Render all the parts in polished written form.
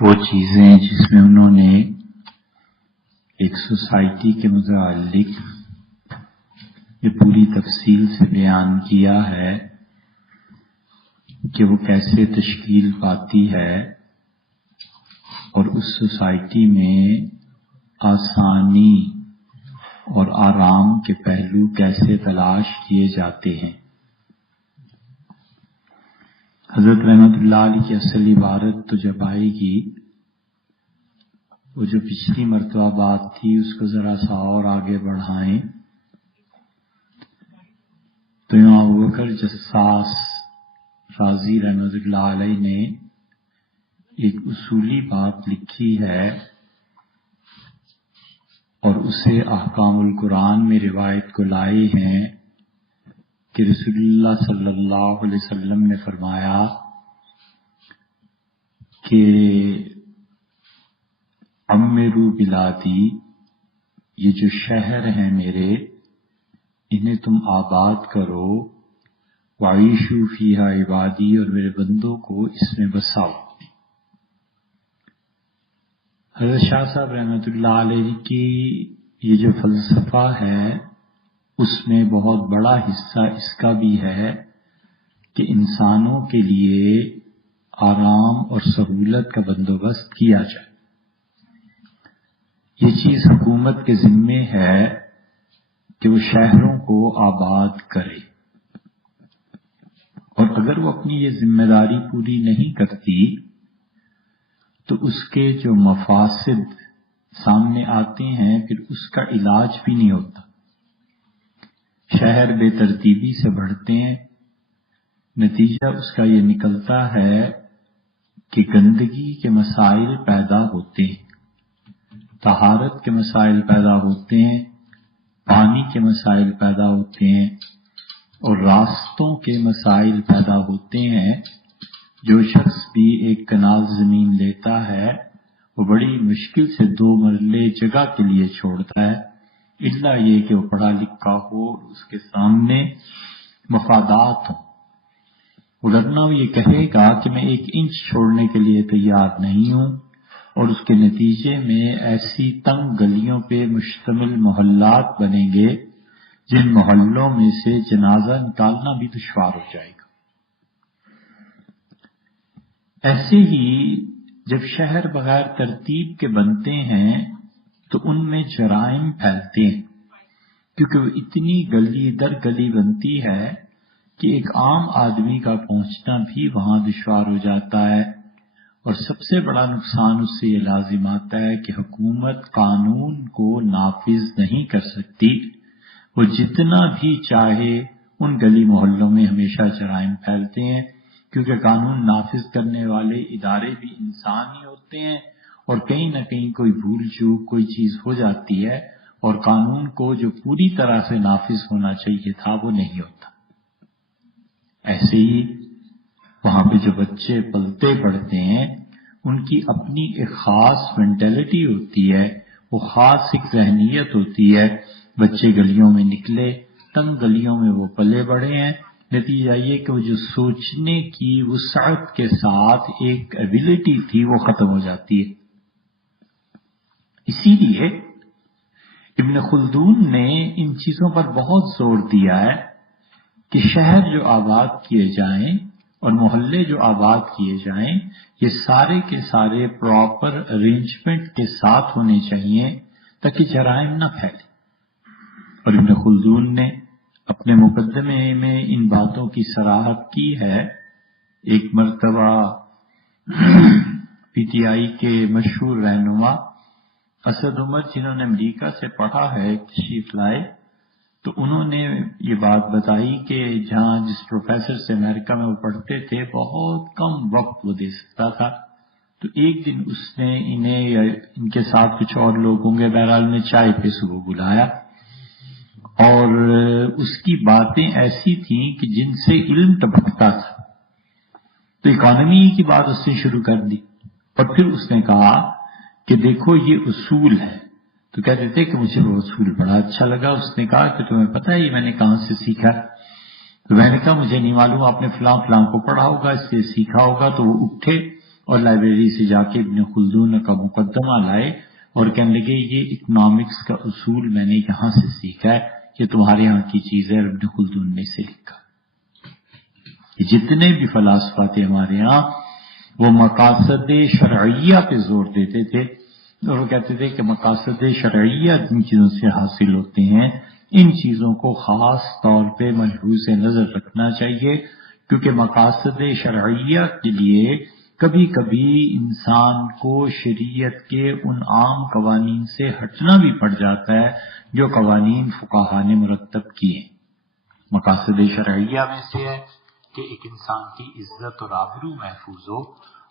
وہ چیزیں جس میں انہوں نے ایک سوسائٹی کے متعلق یہ پوری تفصیل سے بیان کیا ہے کہ وہ کیسے تشکیل پاتی ہے اور اس سوسائٹی میں آسانی اور آرام کے پہلو کیسے تلاش کیے جاتے ہیں۔ حضرت رحمت اللہ علیہ کی اصل عبارت تو جب آئے گی، وہ جو پچھلی مرتبہ بات تھی اس کو ذرا سا اور آگے بڑھائیں تو امام ابوبکر جساس رازی رحمت اللہ علیہ نے ایک اصولی بات لکھی ہے اور اسے احکام القرآن میں روایت کو لائے ہیں کہ رسول اللہ صلی اللہ علیہ وسلم نے فرمایا کہ عمرو بلادی، یہ جو شہر ہیں میرے، انہیں تم آباد کرو، وعیشوا فیہا عبادی، اور میرے بندوں کو اس میں بساؤ۔ حضرت شاہ صاحب رحمۃ اللہ علیہ کی یہ جو فلسفہ ہے اس میں بہت بڑا حصہ اس کا بھی ہے کہ انسانوں کے لیے آرام اور سہولت کا بندوبست کیا جائے۔ یہ چیز حکومت کے ذمے ہے کہ وہ شہروں کو آباد کرے، اور اگر وہ اپنی یہ ذمہ داری پوری نہیں کرتی تو اس کے جو مفاسد سامنے آتے ہیں پھر اس کا علاج بھی نہیں ہوتا۔ شہر بے ترتیبی سے بڑھتے ہیں، نتیجہ اس کا یہ نکلتا ہے کہ گندگی کے مسائل پیدا ہوتے ہیں، طہارت کے مسائل پیدا ہوتے ہیں، پانی کے مسائل پیدا ہوتے ہیں، اور راستوں کے مسائل پیدا ہوتے ہیں۔ جو شخص بھی ایک کنال زمین لیتا ہے وہ بڑی مشکل سے 2 مرلے جگہ کے لیے چھوڑتا ہے، الا یہ کہ وہ پڑھا لکھا ہو، اس کے سامنے مفادات ہوں، ورنہ وہ یہ کہے گا کہ میں 1 انچ چھوڑنے کے لیے تیار نہیں ہوں، اور اس کے نتیجے میں ایسی تنگ گلیوں پہ مشتمل محلات بنیں گے جن محلوں میں سے جنازہ نکالنا بھی دشوار ہو جائے گا۔ ایسے ہی جب شہر بغیر ترتیب کے بنتے ہیں تو ان میں جرائم پھیلتے ہیں، کیونکہ وہ اتنی گلی در گلی بنتی ہے کہ ایک عام آدمی کا پہنچنا بھی وہاں دشوار ہو جاتا ہے، اور سب سے بڑا نقصان اس سے یہ لازم آتا ہے کہ حکومت قانون کو نافذ نہیں کر سکتی۔ وہ جتنا بھی چاہے ان گلی محلوں میں ہمیشہ جرائم پھیلتے ہیں، کیونکہ قانون نافذ کرنے والے ادارے بھی انسان ہی ہوتے ہیں، اور کہیں نہ کہیں کوئی بھول چوک کوئی چیز ہو جاتی ہے، اور قانون کو جو پوری طرح سے نافذ ہونا چاہیے تھا وہ نہیں ہوتا۔ ایسے ہی وہاں پہ جو بچے پلتے پڑھتے ہیں ان کی اپنی ایک خاص مینٹلٹی ہوتی ہے، وہ خاص ایک ذہنیت ہوتی ہے۔ بچے گلیوں میں نکلے، تنگ گلیوں میں وہ پلے بڑھے ہیں، نتیجہ یہ کہ وہ جو سوچنے کی وسعت کے ساتھ ایک ایبیلٹی تھی وہ ختم ہو جاتی ہے۔ اسی لیے ابن خلدون نے ان چیزوں پر بہت زور دیا ہے کہ شہر جو آباد کیے جائیں اور محلے جو آباد کیے جائیں یہ سارے کے سارے پراپر ارینجمنٹ کے ساتھ ہونے چاہیے تاکہ جرائم نہ پھیلے۔ اور ابن خلدون نے اپنے مقدمے میں ان باتوں کی صراحت کی ہے۔ ایک مرتبہ پی ٹی آئی کے مشہور رہنما اسد عمر، جنہوں نے امریکہ سے پڑھا ہے، تشریف لائے تو انہوں نے یہ بات بتائی کہ جہاں جس پروفیسر سے امریکہ میں وہ پڑھتے تھے بہت کم وقت وہ دے سکتا تھا، تو ایک دن اس نے انہیں یا ان کے ساتھ کچھ اور لوگ ہوں گے، بہرحال نے چائے پہ صبح بلایا، اور اس کی باتیں ایسی تھیں کہ جن سے علم ٹپکتا تھا۔ تو اکانومی کی بات اس نے شروع کر دی، اور پھر اس نے کہا کہ دیکھو یہ اصول ہے۔ تو کہتے تھے کہ مجھے وہ اصول بڑا اچھا لگا۔ اس نے کہا کہ تمہیں پتہ ہے یہ میں نے کہاں سے سیکھا؟ تو میں نے کہا مجھے نہیں معلوم، آپ نے فلاں فلاں کو پڑھا ہوگا، اس سے سیکھا ہوگا۔ تو وہ اٹھے اور لائبریری سے جا کے ابن خلدون کا مقدمہ لائے اور کہنے لگے یہ اکنامکس کا اصول میں نے یہاں سے سیکھا ہے، یہ تمہارے یہاں کی چیز ہے، ابن خلدون نے اسے لکھا۔ جتنے بھی فلاسفہ تھے ہمارے یہاں وہ مقاصد شرعیہ پہ زور دیتے تھے، اور وہ کہتے تھے کہ مقاصد شرعیہ جن چیزوں سے حاصل ہوتے ہیں ان چیزوں کو خاص طور پہ ملحوظ نظر رکھنا چاہیے، کیونکہ مقاصد شرعیہ کے لیے کبھی کبھی انسان کو شریعت کے ان عام قوانین سے ہٹنا بھی پڑ جاتا ہے جو قوانین فقہا نے مرتب کیے۔ مقاصد شرعیہ میں سے ہے کہ ایک انسان کی عزت اور آبرو محفوظ ہو،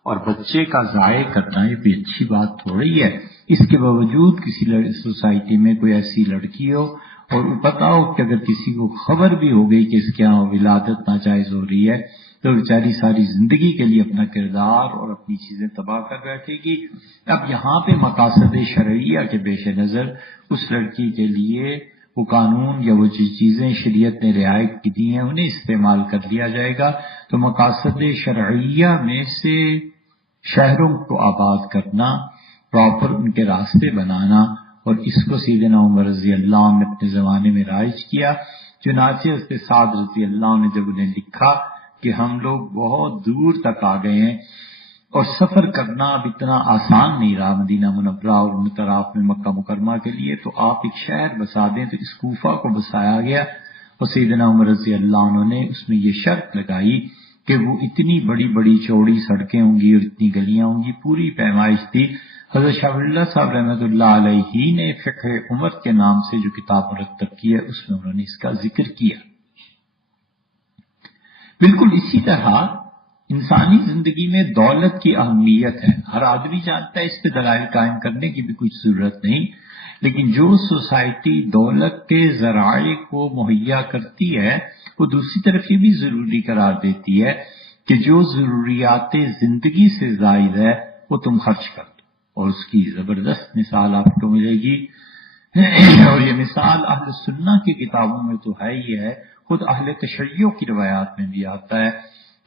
اور بچے کا ضائع کرنا یہ بھی اچھی بات تھوڑی ہے۔ اس کے باوجود کسی سوسائٹی میں کوئی ایسی لڑکی ہو اور پتا ہو کہ اگر کسی کو خبر بھی ہو گئی کہ اس کے یہاں ولادت ناجائز ہو رہی ہے تو بیچاری ساری زندگی کے لیے اپنا کردار اور اپنی چیزیں تباہ کر بیٹھے گی۔ اب یہاں پہ مقاصد شرعیہ کے پیش نظر اس لڑکی کے لیے وہ قانون یا وہ جو چیزیں شریعت نے رعایت کی دی ہیں انہیں استعمال کر لیا جائے گا۔ تو مقاصد شرعیہ میں سے شہروں کو آباد کرنا، پراپر ان کے راستے بنانا، اور اس کو سیدنا عمر رضی اللہ عنہ نے اپنے زمانے میں رائج کیا۔ چنانچہ حضرت سعد رضی اللہ عنہ نے جب انہیں لکھا کہ ہم لوگ بہت دور تک آ گئے ہیں اور سفر کرنا اب اتنا آسان نہیں رہا مدینہ منورہ اور ان طرف میں مکہ مکرمہ کے لیے، تو آپ ایک شہر بسا دیں۔ تو اس کوفہ کو بسایا گیا اور سیدنا عمر رضی اللہ عنہ نے اس میں یہ شرط لگائی کہ وہ اتنی بڑی بڑی چوڑی سڑکیں ہوں گی اور اتنی گلیاں ہوں گی، پوری پیمائش تھی۔ حضرت شاہ ولی اللہ صاحب رحمۃ اللہ علیہ نے فقہ عمر کے نام سے جو کتاب مرتب کی ہے اس میں انہوں نے اس کا ذکر کیا۔ بالکل اسی طرح انسانی زندگی میں دولت کی اہمیت ہے، ہر آدمی جانتا ہے، اس پہ دلائل قائم کرنے کی بھی کچھ ضرورت نہیں، لیکن جو سوسائٹی دولت کے ذرائع کو مہیا کرتی ہے وہ دوسری طرف یہ بھی ضروری قرار دیتی ہے کہ جو ضروریات زندگی سے زائد ہے وہ تم خرچ کر دو، اور اس کی زبردست مثال آپ کو ملے گی۔ اور یہ مثال اہل سنہ کی کتابوں میں تو ہے ہی ہے، خود اہل تشیع کی روایات میں بھی آتا ہے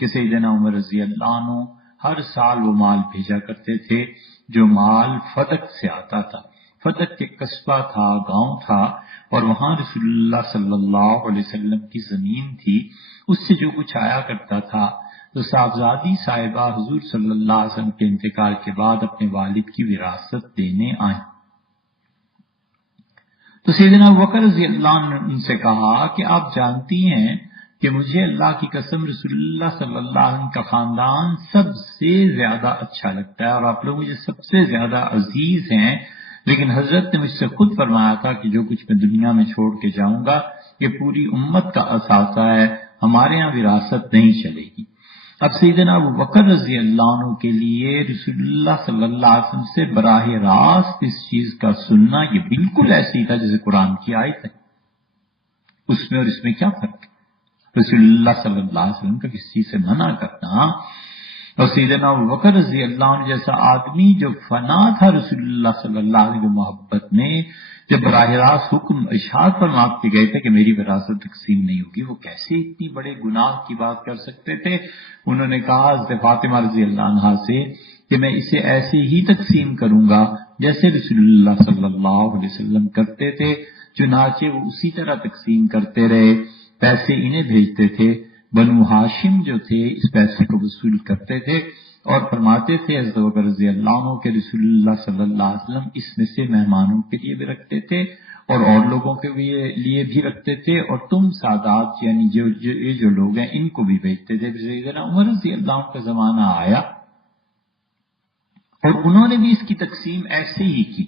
کہ سیدنا عمر رضی اللہ عنہ ہر سال وہ مال بھیجا کرتے تھے جو مال فتق سے آتا تھا۔ فتق کے قصبہ تھا، گاؤں تھا، اور وہاں رسول اللہ صلی اللہ علیہ وسلم کی زمین تھی، اس سے جو کچھ آیا کرتا تھا تو صاحبزادی صاحبہ حضور صلی اللہ علیہ وسلم کے انتقال کے بعد اپنے والد کی وراثت دینے آئیں۔ تو سیدنا ابوبکر رضی اللہ عنہ نے ان سے کہا کہ آپ جانتی ہیں کہ مجھے اللہ کی قسم رسول اللہ صلی اللہ علیہ وسلم کا خاندان سب سے زیادہ اچھا لگتا ہے اور آپ لوگ مجھے سب سے زیادہ عزیز ہیں، لیکن حضرت نے مجھ سے خود فرمایا تھا کہ جو کچھ میں دنیا میں چھوڑ کے جاؤں گا یہ پوری امت کا اثاثہ ہے، ہمارے ہاں وراثت نہیں چلے گی۔ اب سیدنا ابوبکر رضی اللہ عنہ کے لیے رسول اللہ صلی اللہ علیہ وسلم سے براہ راست اس چیز کا سننا یہ بالکل ایسے ہی تھا جیسے قرآن کی آیت ہے، اس میں اور اس میں کیا فرق ہے؟ رسول اللہ صلی اللہ علیہ وسلم کا کسی چیز سے منع کرنا، اور سیدنا ابوبکر رضی اللہ عنہ جیسا آدمی جو فنا تھا رسول اللہ صلی اللہ علیہ وسلم محبت میں، جب براہ راست حکم ارشاد فرماتے گئے تھے کہ میری وراثت تقسیم نہیں ہوگی، وہ کیسے اتنی بڑے گناہ کی بات کر سکتے تھے؟ انہوں نے کہا حضرت فاطمہ رضی اللہ عنہا سے کہ میں اسے ایسے ہی تقسیم کروں گا جیسے رسول اللہ صلی اللہ علیہ وسلم کرتے تھے۔ چنانچہ وہ اسی طرح تقسیم کرتے رہے، پیسے انہیں بھیجتے تھے، بنو ہاشم جو تھے اس پیسے کو وصول کرتے تھے اور فرماتے تھے حضرت ابوبکر رضی اللہ عنہ کے رسول اللہ صلی اللہ علیہ وسلم اس میں سے مہمانوں کے لیے بھی رکھتے تھے اور لوگوں کے لیے بھی رکھتے تھے، اور تم سادات یعنی جو لوگ ہیں ان کو بھی بھیجتے تھے۔ سیدنا عمر رضی اللہ عنہ کا زمانہ آیا اور انہوں نے بھی اس کی تقسیم ایسے ہی کی۔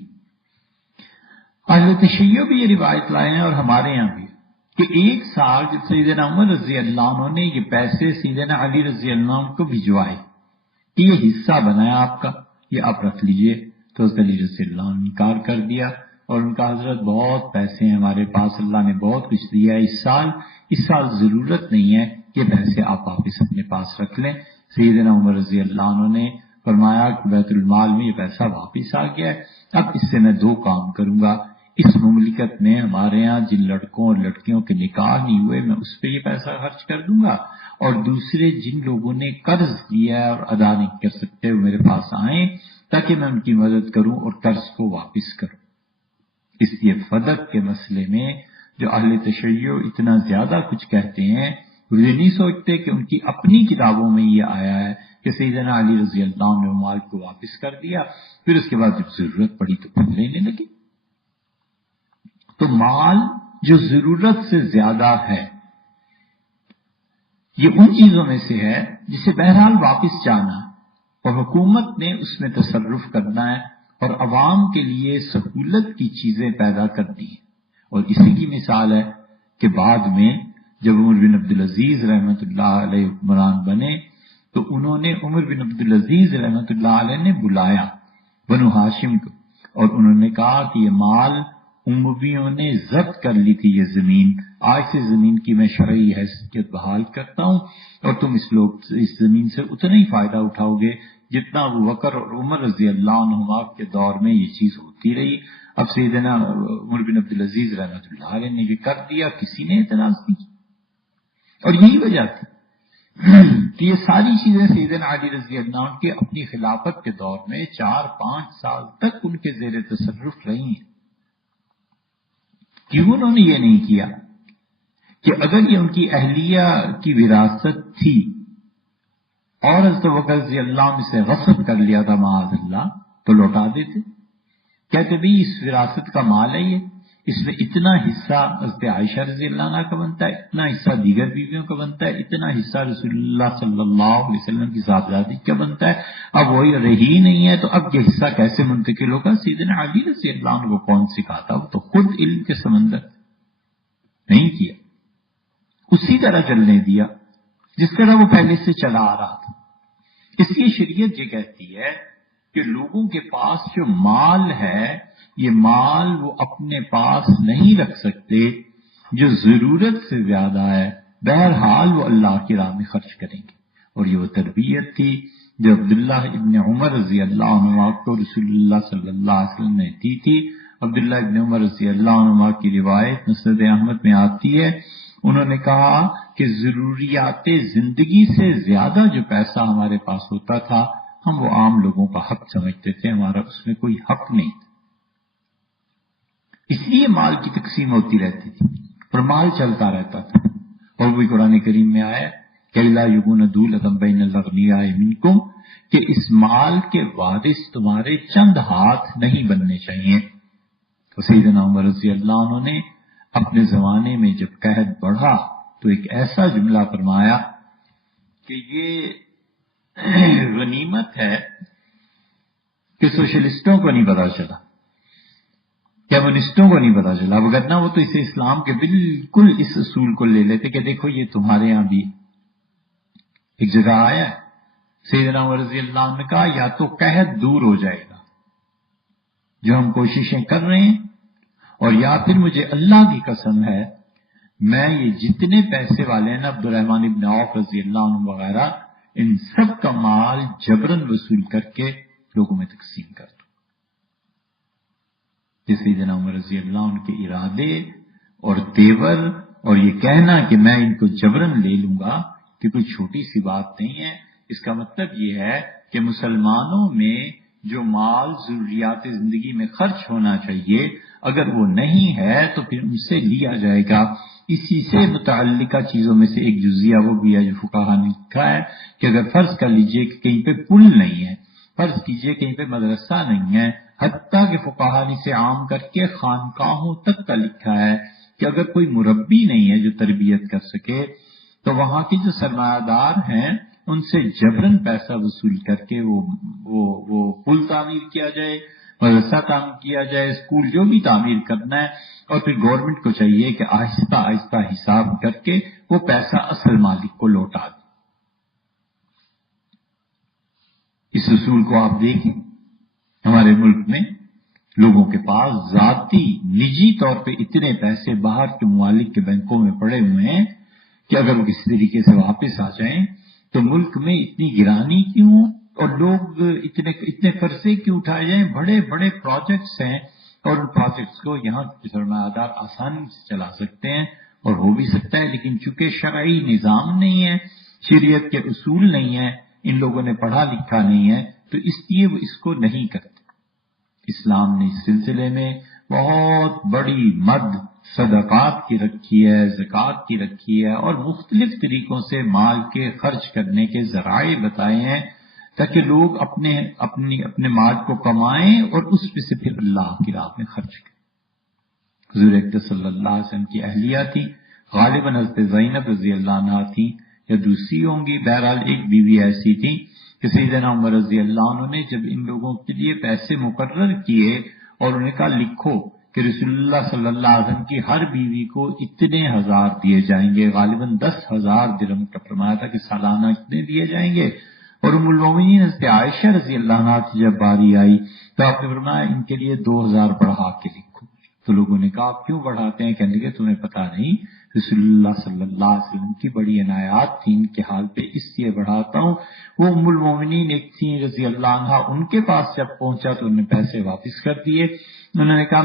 اہل تشیع بھی یہ روایت لائے ہیں اور ہمارے یہاں بھی کہ ایک سال جب سیدنا عمر رضی اللہ عنہ نے یہ پیسے سیدنا علی رضی اللہ عنہ کو بھجوائے کہ یہ حصہ بنایا آپ کا، یہ آپ رکھ لیجئے، تو حضرت علی رضی اللہ عنہ نے انکار کر دیا اور ان کا حضرت بہت پیسے ہیں ہمارے پاس، اللہ نے بہت کچھ دیا ہے، اس سال ضرورت نہیں ہے، یہ پیسے آپ واپس اپنے پاس رکھ لیں۔ سیدنا عمر رضی اللہ عنہ نے فرمایا کہ بیت المال میں یہ پیسہ واپس آ گیا ہے، اب اس سے میں دو کام کروں گا، اس مملکت میں ہمارے یہاں جن لڑکوں اور لڑکیوں کے نکاح نہیں ہوئے میں اس پہ یہ پیسہ خرچ کر دوں گا، اور دوسرے جن لوگوں نے قرض لیا ہے اور ادا نہیں کر سکتے وہ میرے پاس آئیں تاکہ میں ان کی مدد کروں اور قرض کو واپس کروں۔ اس لیے فدق کے مسئلے میں جو اہل تشیع اتنا زیادہ کچھ کہتے ہیں، وہ یہ نہیں سوچتے کہ ان کی اپنی کتابوں میں یہ آیا ہے کہ سیدنا علی رضی اللہ عنہ نے مال کو واپس کر دیا، پھر اس کے بعد جب ضرورت پڑی تو پھر لینے لگے۔ تو مال جو ضرورت سے زیادہ ہے یہ ان چیزوں میں سے ہے جسے بہرحال واپس جانا ہے، اور حکومت نے اس میں تصرف کرنا ہے اور عوام کے لیے سہولت کی چیزیں پیدا کر دی ہیں۔ اور اسی کی مثال ہے کہ بعد میں جب عمر بن عبدالعزیز رحمۃ اللہ علیہ حکمران بنے تو انہوں نے عمر بن عبدالعزیز رحمۃ اللہ علیہ نے بلایا بنو ہاشم کو، اور انہوں نے کہا کہ یہ مال امویوں نے ضبط کر لی تھی، یہ زمین آج سے زمین کی میں شرعی حیثیت بحال کرتا ہوں، اور تم اس زمین سے اتنا ہی فائدہ اٹھاؤ گے جتنا ابو بکر اور عمر رضی اللہ عنہما کے دور میں یہ چیز ہوتی رہی۔ اب سیدنا عمر بن عبدالعزیز رحمۃ اللہ علیہ نے یہ کر دیا، کسی نے اعتراض نہیں کیا، اور یہی وجہ تھی کہ یہ ساری چیزیں سیدنا علی رضی اللہ عنہ کے اپنی خلافت کے دور میں 4-5 سال تک ان کے زیر تصرف رہی ہیں۔ کیوں انہوں نے یہ نہیں کیا کہ اگر یہ ان کی اہلیہ کی وراثت تھی اور حضرت بکر رضی اللہ عنہ سے غصب کر لیا تھا معاذ اللہ تو لوٹا دیتے، کہتے بھی اس وراثت کا مال ہے، یہ اس میں اتنا حصہ حضرت عائشہ رضی اللہ عنہ کا بنتا ہے، اتنا حصہ دیگر بیویوں کا بنتا ہے، اتنا حصہ رسول اللہ صلی اللہ علیہ وسلم کی صاحبزادی کا بنتا ہے، اب وہی رہی نہیں ہے تو اب یہ حصہ کیسے منتقل ہوگا؟ سیدنا علی رضی اللہ عنہ کو کون سکھاتا؟ وہ تو خود علم کے سمندر نہیں کیا، اسی طرح چلنے دیا جس طرح وہ پہلے سے چلا آ رہا تھا۔ اس لیے شریعت یہ کہتی ہے کہ لوگوں کے پاس جو مال ہے یہ مال وہ اپنے پاس نہیں رکھ سکتے، جو ضرورت سے زیادہ ہے بہرحال وہ اللہ کی راہ میں خرچ کریں گے۔ اور یہ وہ تربیت تھی جو عبداللہ ابن عمر رضی اللہ عنہ کو رسول اللہ صلی اللہ علیہ وسلم نے دی تھی۔ عبداللہ ابن عمر رضی اللہ عنہ کی روایت مسند احمد میں آتی ہے، انہوں نے کہا کہ ضروریات زندگی سے زیادہ جو پیسہ ہمارے پاس ہوتا تھا ہم وہ عام لوگوں کا حق سمجھتے تھے، ہمارا اس میں کوئی حق نہیں تھا، اس لیے مال کی تقسیم ہوتی رہتی تھی اور مال چلتا رہتا تھا۔ اور وہی قرآن کریم میں آیا کہ لا یکون دولۃ بین الاغنیاء منکم، کہ اس مال کے وارث تمہارے چند ہاتھ نہیں بننے چاہیے۔ تو سیدنا عمر رضی اللہ عنہ نے اپنے زمانے میں جب قحط بڑھا تو ایک ایسا جملہ فرمایا کہ یہ غنیمت ہے کہ سوشلسٹوں کو نہیں پتا چلا، کمیونسٹوں کو نہیں پتا چلا، وگرنہ وہ تو اسے اسلام کے بالکل اس اصول کو لے لیتے کہ دیکھو یہ تمہارے ہاں بھی ایک جگہ آیا ہے۔ سیدنا عمر رضی اللہ عنہ نے کہا یا تو قحط دور ہو جائے گا جو ہم کوششیں کر رہے ہیں، اور یا پھر مجھے اللہ کی قسم ہے میں یہ جتنے پیسے والے ہیں نا عبد الرحمن ابن عوف رضی اللہ عنہ وغیرہ ان سب کا مال جبرن وصول کر کے لوگوں میں تقسیم کر دوں۔ یہ سیدنا عمر رضی اللہ عنہ کے ارادے اور تیور اور یہ کہنا کہ میں ان کو جبرن لے لوں گا کہ کوئی چھوٹی سی بات نہیں ہے۔ اس کا مطلب یہ ہے کہ مسلمانوں میں جو مال ضروریات زندگی میں خرچ ہونا چاہیے اگر وہ نہیں ہے تو پھر ان سے لیا جائے گا۔ اسی سے متعلقہ چیزوں میں سے ایک جزیہ وہ بھی ہے جو فقہا نے لکھا ہے کہ اگر فرض کر لیجئے کہ کہیں پہ پل نہیں ہے، فرض کیجئے کہیں پہ مدرسہ نہیں ہے، حتیٰ کہ فقہا نے اسے عام کر کے خانقاہوں تک کا لکھا ہے کہ اگر کوئی مربی نہیں ہے جو تربیت کر سکے تو وہاں کے جو سرمایہ دار ہیں ان سے جبرن پیسہ وصول کر کے وہ پل تعمیر کیا جائے، مدرسہ تعمیر کیا جائے، اسکول جو بھی تعمیر کرنا ہے، اور پھر گورنمنٹ کو چاہیے کہ آہستہ آہستہ حساب کر کے وہ پیسہ اصل مالک کو لوٹا دے۔ اس اصول کو آپ دیکھیں ہمارے ملک میں لوگوں کے پاس ذاتی نجی طور پہ اتنے پیسے باہر کے ممالک کے بینکوں میں پڑے ہوئے ہیں کہ اگر وہ کسی طریقے سے واپس آ جائیں تو ملک میں اتنی گرانی کیوں اور لوگ اتنے قرضے کیوں اٹھائے جائیں؟ بڑے بڑے پروجیکٹس ہیں اور ان پروجیکٹس کو یہاں سرمایہ دار آسانی سے چلا سکتے ہیں، اور ہو بھی سکتا ہے، لیکن چونکہ شرعی نظام نہیں ہے، شریعت کے اصول نہیں ہے، ان لوگوں نے پڑھا لکھا نہیں ہے، تو اس لیے وہ اس کو نہیں کرتے۔ اسلام نے اس سلسلے میں بہت بڑی مد صدقات کی رکھی ہے، زکوٰۃ کی رکھی ہے، اور مختلف طریقوں سے مال کے خرچ کرنے کے ذرائع بتائے ہیں، تاکہ لوگ اپنے مال کو کمائیں اور اس میں سے پھر اللہ کی راہ میں خرچ کریں۔ حضور اکرم صلی اللہ علیہ وسلم کی اہلیہ تھی، غالباً حضرت زینب رضی اللہ عنہا تھی یا دوسری ہوں گی، بہرحال ایک بیوی ایسی تھی کہ سیدنا عمر رضی اللہ عنہ نے جب ان لوگوں کے لیے پیسے مقرر کیے اور انہیں کہا لکھو کہ رسول اللہ صلی اللہ علیہ وسلم کی ہر بیوی کو اتنے ہزار دیے جائیں گے، غالباً 10,000 درہم کا فرمایا تھا کہ سالانہ اتنے دیے جائیں گے، اور ام المومنین حضرت عائشہ رضی اللہ عنہا کی جب باری آئی تو آپ نے فرمایا ان کے لیے 2,000 بڑھا کے لکھو۔ تو لوگوں نے کہا آپ کیوں بڑھاتے ہیں؟ کہنے لگے تمہیں پتا نہیں، رسول اللہ صلی اللہ علیہ وسلم کی بڑی عنایات تھی ان کے حال پہ، اس لیے بڑھاتا ہوں۔ وہ ام المومنین ایک تھی رضی اللہ عنہا، ان کے پاس جب پہنچا تو انہوں نے پیسے واپس کر دیے۔ انہوں نے کہا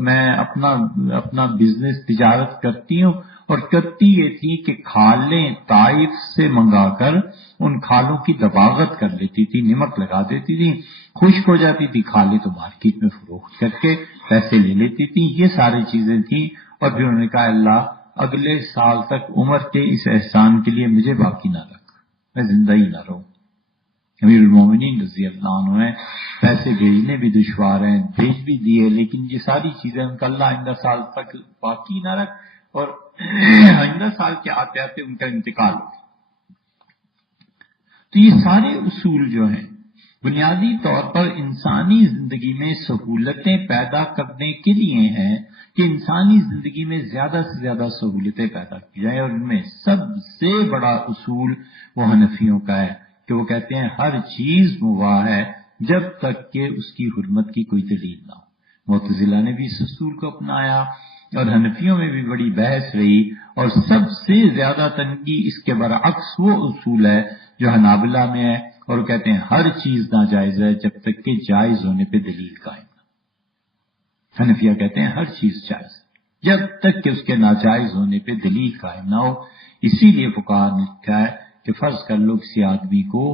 میں اپنا بزنس تجارت کرتی ہوں، اور کرتی یہ تھی کہ کھالیں طائف سے منگا کر ان کھالوں کی دباغت کر لیتی تھی، نمک لگا دیتی تھی، خشک ہو جاتی تھی کھالیں تو مارکیٹ میں فروخت کر کے پیسے لے لیتی تھی۔ یہ ساری چیزیں تھیں، اور پھر انہوں نے کہا اللہ اگلے سال تک عمر کے اس احسان کے لیے مجھے باقی نہ رکھ، میں زندہ ہی نہ رہوں۔ امیر المومنین رضی اللہ عنہ ہیں، پیسے بھیجنے بھی دشوار ہیں، بھیج بھی دیے، لیکن یہ ساری چیزیں ان کا اللہ آئندہ سال تک باقی نہ رکھ، اور آئندہ سال کے آتے آتے ان کا انتقال ہو گیا۔ تو یہ سارے اصول جو ہیں بنیادی طور پر انسانی زندگی میں سہولتیں پیدا کرنے کے لیے ہیں، کہ انسانی زندگی میں زیادہ سے زیادہ سہولتیں پیدا کی جائیں، اور ان میں سب سے بڑا اصول وہ حنفیوں کا ہے کہ وہ کہتے ہیں ہر چیز مباح ہے جب تک کہ اس کی حرمت کی کوئی دلیل نہ ہو۔ معتزلہ نے بھی اس اصول کو اپنایا، اور حنفیوں میں بھی بڑی بحث رہی، اور سب سے زیادہ تنگی اس کے برعکس وہ اصول ہے جو حنابلہ میں ہے، اور وہ کہتے ہیں ہر چیز ناجائز ہے جب تک کہ جائز ہونے پہ دلیل قائم نہ۔ حنفیہ کہتے ہیں ہر چیز جائز جب تک کہ اس کے ناجائز ہونے پہ دلیل قائم نہ ہو۔ اسی لیے فقہاء نے لکھا ہے کہ فرض کر لو کسی آدمی کو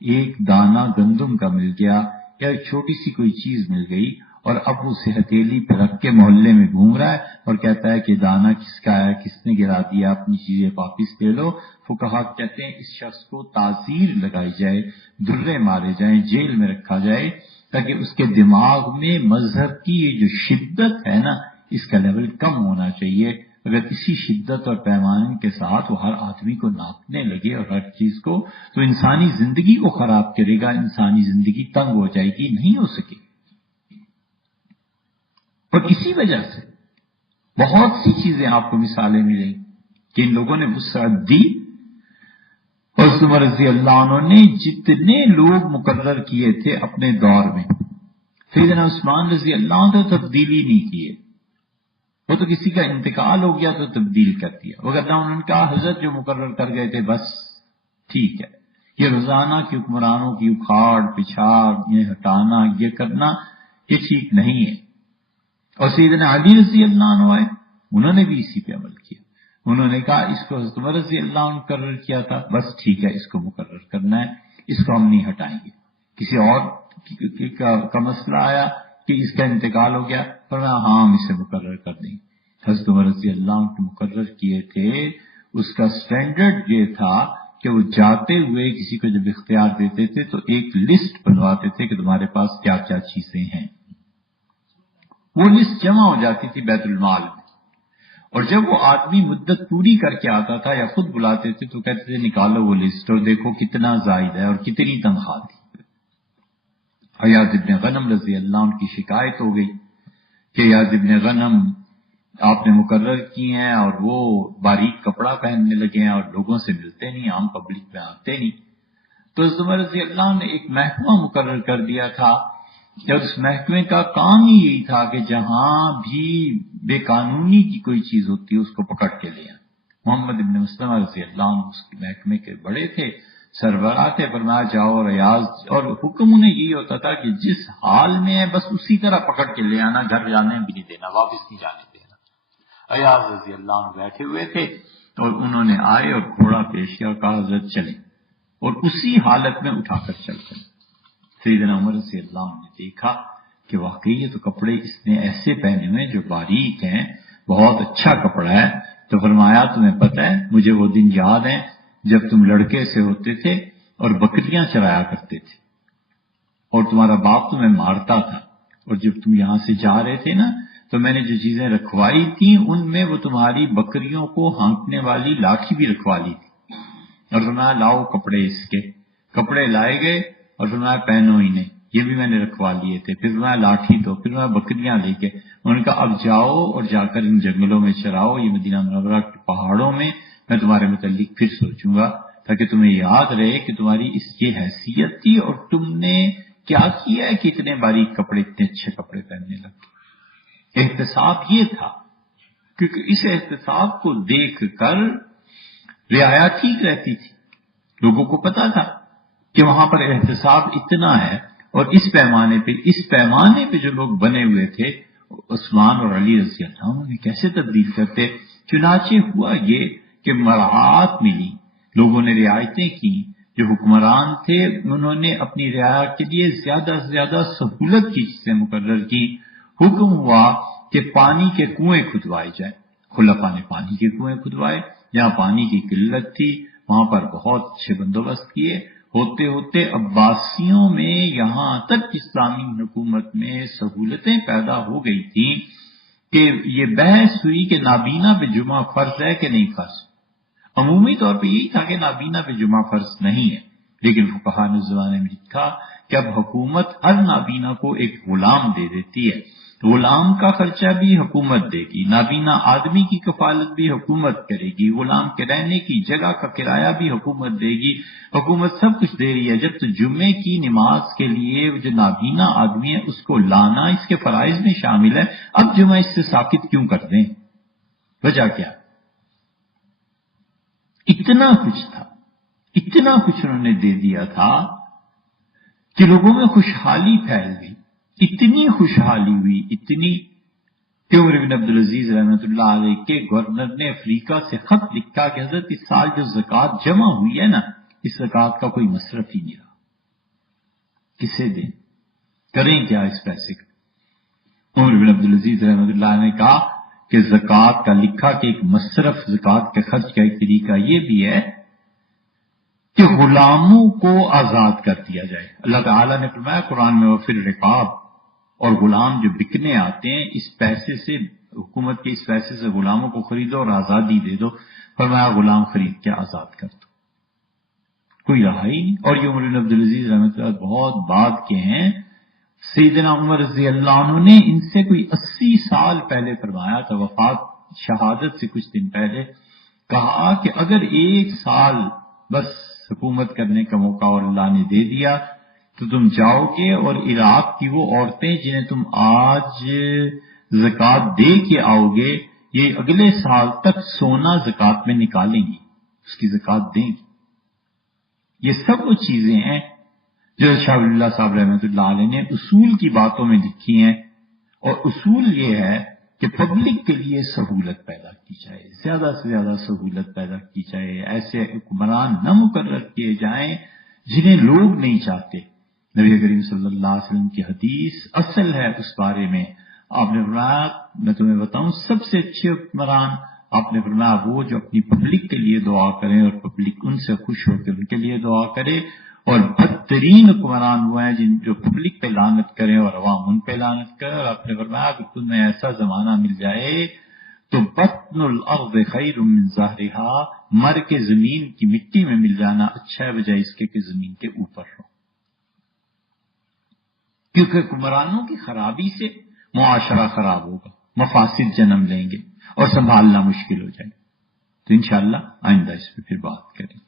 ایک دانہ گندم کا مل گیا یا ایک چھوٹی سی کوئی چیز مل گئی، اور اب وہ اسے ہتھیلی پہ رکھ کے محلے میں گھوم رہا ہے اور کہتا ہے کہ دانہ کس کا ہے، کس نے گرا دیا، اپنی چیزیں واپس لے لو۔ فقہاء کہتے ہیں اس شخص کو تعزیر لگائی جائے، درے مارے جائیں، جیل میں رکھا جائے، تاکہ اس کے دماغ میں مذہب کی یہ جو شدت ہے نا، اس کا لیول کم ہونا چاہیے۔ اگر اسی شدت اور پیمانے کے ساتھ وہ ہر آدمی کو ناپنے لگے اور ہر چیز کو، تو انسانی زندگی کو خراب کرے گا، انسانی زندگی تنگ ہو جائے گی، نہیں ہو سکے۔ اور اسی وجہ سے بہت سی چیزیں آپ کو مثالیں ملیں کہ ان لوگوں نے وسعت دی، اور عمر رضی اللہ عنہ نے جتنے لوگ مقرر کیے تھے اپنے دور میں، سیدنا عثمان رضی اللہ عنہ تو تبدیلی نہیں کیے، وہ تو کسی کا انتقال ہو گیا تو تبدیل کر دیا، وگرنہ انہوں نے کہا حضرت جو مقرر کر گئے تھے بس ٹھیک ہے۔ یہ روزانہ کی حکمرانوں کی اکھاڑ پچھاڑ، یہ ہٹانا، یہ کرنا، یہ ٹھیک نہیں ہے۔ اور سیدنا علی رضی اللہ عنہ آئے، انہوں نے بھی اسی پہ عمل کیا، انہوں نے کہا اس کو حضرت عمر رضی اللہ عنہ مقرر کیا تھا، بس ٹھیک ہے اس کو مقرر کرنا ہے، اس کو ہم نہیں ہٹائیں گے۔ کسی اور کا مسئلہ آیا کہ اس کا انتقال ہو گیا، فرمایا ہاں ہم اسے مقرر کر دیں۔ حضرت عمر رضی اللہ عنہ کو مقرر کیے تھے، اس کا سٹینڈرڈ یہ تھا کہ وہ جاتے ہوئے کسی کو جب اختیار دیتے تھے تو ایک لسٹ بنواتے تھے کہ تمہارے پاس کیا کیا چیزیں ہیں، وہ لسٹ جمع ہو جاتی تھی بیت المال میں، اور جب وہ آدمی مدت پوری کر کے آتا تھا یا خود بلاتے تھے تو کہتے تھے نکالو وہ لسٹ اور دیکھو کتنا زائد ہے اور کتنی تنخواہ تھی۔ ایاز ابن غنم رضی اللہ عنہ کی شکایت ہو گئی کہ ایاز ابن غنم آپ نے مقرر کی ہیں اور وہ باریک کپڑا پہننے لگے ہیں اور لوگوں سے ملتے نہیں، عام پبلک میں آتے نہیں۔ تو عمر رضی اللہ عنہ نے ایک محکمہ مقرر کر دیا تھا، کہ اس محکمے کا کام ہی یہی تھا کہ جہاں بھی بے قانونی کی کوئی چیز ہوتی ہے اس کو پکڑ کے لے آئیں۔ محمد ابن مسلمہ رضی اللہ عنہ اس کے محکمے کے بڑے تھے، سربراہ تھے، فرمایا جاؤ ریاض، اور حکم انہیں یہی ہوتا تھا کہ جس حال میں ہے بس اسی طرح پکڑ کے لے آنا، گھر جانے بھی نہیں دینا، واپس نہیں جانے دینا۔ ریاض رضی اللہ عنہ بیٹھے ہوئے تھے اور انہوں نے آئے اور گھوڑا پیش کیا، کہا حضرت چلیں، اور اسی حالت میں اٹھا کر چل پڑے۔ سیدنا عمر رضی اللہ عنہ نے دیکھا کہ واقعی یہ تو کپڑے اس نے ایسے پہنے ہوئے جو باریک ہیں، بہت اچھا کپڑا ہے، تو فرمایا تمہیں پتہ ہے مجھے وہ دن یاد ہیں جب تم لڑکے سے ہوتے تھے اور بکریاں چرایا کرتے تھے اور تمہارا باپ تمہیں مارتا تھا، اور جب تم یہاں سے جا رہے تھے نا تو میں نے جو چیزیں رکھوائی تھیں ان میں وہ تمہاری بکریوں کو ہانکنے والی لاٹھی بھی رکھوا لی تھی، اور فرمایا لاؤ کپڑے، اس کے کپڑے لائے گئے اور فرمایا پہنو انہیں، یہ بھی میں نے رکھوا لیے تھے، پھر فرمایا لاٹھی دو، پھر فرمایا بکریاں لے کے، انہوں نے کہا اب جاؤ اور جا کر ان جنگلوں میں چراؤ، یہ مدینہ منورہ کے پہاڑوں میں میں تمہارے متعلق پھر سوچوں گا، تاکہ تمہیں یاد رہے کہ تمہاری اس یہ حیثیت تھی اور تم نے کیا کیا ہے کہ اتنے باریک کپڑے، اتنے اچھے کپڑے پہننے لگے۔ احتساب یہ تھا، کیونکہ اس احتساب کو دیکھ کر رعایا ٹھیک رہتی تھی، لوگوں کو پتا تھا کہ وہاں پر احتساب اتنا ہے، اور اس پیمانے پہ جو لوگ بنے ہوئے تھے عثمان اور علی رضی اللہ عنہ نے کیسے تبدیل کرتے۔ چنانچہ ہوا یہ کہ مراعات ملی، لوگوں نے رعایتیں کی، جو حکمران تھے انہوں نے اپنی رعایا کے لیے زیادہ سے زیادہ سہولت کی چیزیں مقرر کی۔ حکم ہوا کہ پانی کے کنویں کھدوائے جائیں، خلفاء نے پانی کے کنویں کھدوائے، جہاں پانی کی قلت تھی وہاں پر بہت اچھے بندوبست کیے، ہوتے ہوتے عباسیوں میں یہاں تک اسلامی حکومت میں سہولتیں پیدا ہو گئی تھیں کہ یہ بحث ہوئی کہ نابینا پہ جمعہ فرض ہے کہ نہیں فرض۔ عمومی طور پہ یہی تھا کہ نابینا پہ جمعہ فرض نہیں ہے، لیکن فقہاء نے اس زمانے میں لکھا کہ اب حکومت ہر نابینا کو ایک غلام دے دیتی ہے، غلام کا خرچہ بھی حکومت دے گی، نابینا آدمی کی کفالت بھی حکومت کرے گی، غلام کے رہنے کی جگہ کا کرایہ بھی حکومت دے گی، حکومت سب کچھ دے رہی ہے۔ جب تو جمعے کی نماز کے لیے جو نابینا آدمی ہے اس کو لانا اس کے فرائض میں شامل ہے، اب جمعہ اس سے ساقط کیوں کر دیں؟ وجہ کیا؟ اتنا کچھ تھا، اتنا کچھ انہوں نے دے دیا تھا کہ لوگوں میں خوشحالی پھیل گئی، اتنی خوشحالی ہوئی، اتنی کہ عمر بن عبدالعزیز رحمۃ اللہ علیہ کے گورنر نے افریقہ سے خط لکھا کہ حضرت اس سال جو زکوٰۃ جمع ہوئی ہے نا، اس زکوٰۃ کا کوئی مصرف ہی نہیں رہا، کسے دیں، کریں کیا اس پیسے کا؟ عمر بن عبدالعزیز رحمۃ اللہ علیہ نے کہا کہ زکوٰۃ کا لکھا کہ ایک مصرف زکوٰۃ کے خرچ کا ایک طریقہ یہ بھی ہے کہ غلاموں کو آزاد کر دیا جائے۔ اللہ تعالیٰ نے فرمایا قرآن میں وَفِي الرِّقَابِ، اور غلام جو بکنے آتے ہیں اس پیسے سے، حکومت کے اس پیسے سے غلاموں کو خریدو اور آزادی دے دو، فرمایا غلام خرید کے آزاد کر دو، کوئی رہا ہی نہیں۔ اور یہ عمر بن عبدالعزیز رحمۃ اللہ بہت بعد کے ہیں، سیدنا عمر رضی اللہ عنہ نے ان سے کوئی 80 سال پہلے فرمایا تھا، وفات شہادت سے کچھ دن پہلے کہا کہ اگر ایک سال بس حکومت کرنے کا موقع اور اللہ نے دے دیا تو تم جاؤ گے اور عراق کی وہ عورتیں جنہیں تم آج زکوٰۃ دے کے آؤ گے، یہ اگلے سال تک سونا زکوٰۃ میں نکالیں گی، اس کی زکوٰۃ دیں گی۔ یہ سب وہ چیزیں ہیں جو شاہ ولی اللہ صاحب رحمۃ اللہ علیہ نے اصول کی باتوں میں لکھی ہیں، اور اصول یہ ہے کہ پبلک کے لیے سہولت پیدا کی جائے، زیادہ سے زیادہ سہولت پیدا کی جائے، ایسے حکمران نہ مقرر کیے جائیں جنہیں لوگ نہیں چاہتے۔ نبی کریم صلی اللہ علیہ وسلم کی حدیث اصل ہے اس بارے میں، آپ نے فرمایا میں تمہیں بتاؤں سب سے اچھے حکمران، آپ نے فرمایا وہ جو اپنی پبلک کے لیے دعا کریں اور پبلک ان سے خوش ہو کے ان کے لیے دعا کرے، اور بدترین حکمران وہ ہیں جن جو پبلک پہ لعنت کریں اور عوام ان پہ لعنت کرے۔ اور آپ نے فرمایا کہ تمہیں ایسا زمانہ مل جائے تو بطن الارض خیر من ظہرها، مر کے زمین کی مٹی میں مل جانا اچھا ہے بجائے اس کے کہ زمین کے اوپر ہو، کیونکہ حکمرانوں کی خرابی سے معاشرہ خراب ہوگا، مفاسد جنم لیں گے اور سنبھالنا مشکل ہو جائے۔ تو انشاءاللہ آئندہ اس پہ پھر بات کریں۔